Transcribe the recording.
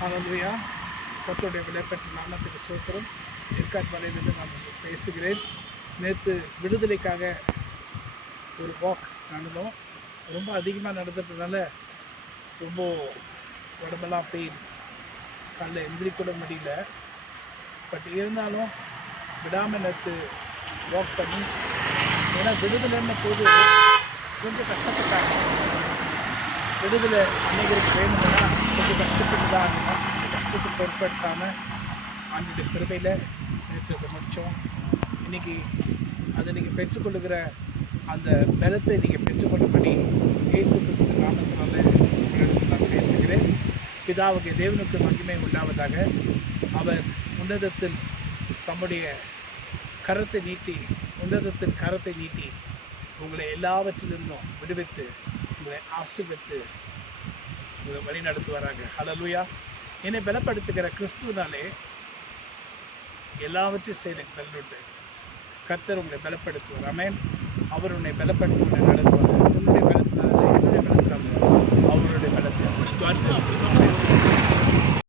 ஹல்லேலூயா. கர்த்தருடைய விலைப்பெற்ற நாமத்துக்கு ஸ்தோத்திரம். ஏற்காடு மலையிலிருந்து நான் பேசுகிறேன். நேற்று விடுதலைக்காக ஒரு வாக் நடந்தோம். ரொம்ப அதிகமாக நடந்ததுனால ரொம்ப உடம்பெல்லாம் பெயின், காலைல எந்திரிக்கூட முடியல. பட் இருந்தாலும் விடாமல் நேற்று வாக் பண்ணி, ஏன்னா விடுதலைன்ன போது கொஞ்சம் கஷ்டப்பட்டாங்க. விடுதலை அன்னைக்கு வேணும்னா கொஞ்சம் கஷ்டப்பட்டு தான் ஆகணும். அந்த கஷ்டத்தை பொருட்படுத்தாமல் ஆண்டுடைய கிருபையில் நேற்று அதை முடித்தோம். இன்றைக்கி அதை நீங்கள் பெற்றுக்கொள்ளுகிற அந்த பலத்தை நீங்கள் பெற்றுக்கொள்ளும்படி இயேசு கிறிஸ்து நாமத்தினால உங்களிடத்தில் நான் பேசுகிறேன். பிதாவுக்கு தேவனுக்கு மகிமை உண்டாவதாக. அவர் உன்னதத்தில் தம்முடைய கரத்தை நீட்டி, உன்னதத்தின் கரத்தை நீட்டி உங்களை எல்லாவற்றிலிருந்தும் விடுவித்து உங்களை ஆசீர்வதித்து உங்களை வழி நடத்து வராங்க. ஹல்லேலூயா. என்னை பலப்படுத்துகிற கிறிஸ்துவனாலே எல்லாவற்றையும் செய்ய பலனுண்டு. கர்த்தர் உங்களை பலப்படுத்துவார். ஆமென். அவர் உன்னை பலப்படுத்தி உன்னை நடத்துவார். உன்னுடைய பலத்தினால என்னுடைய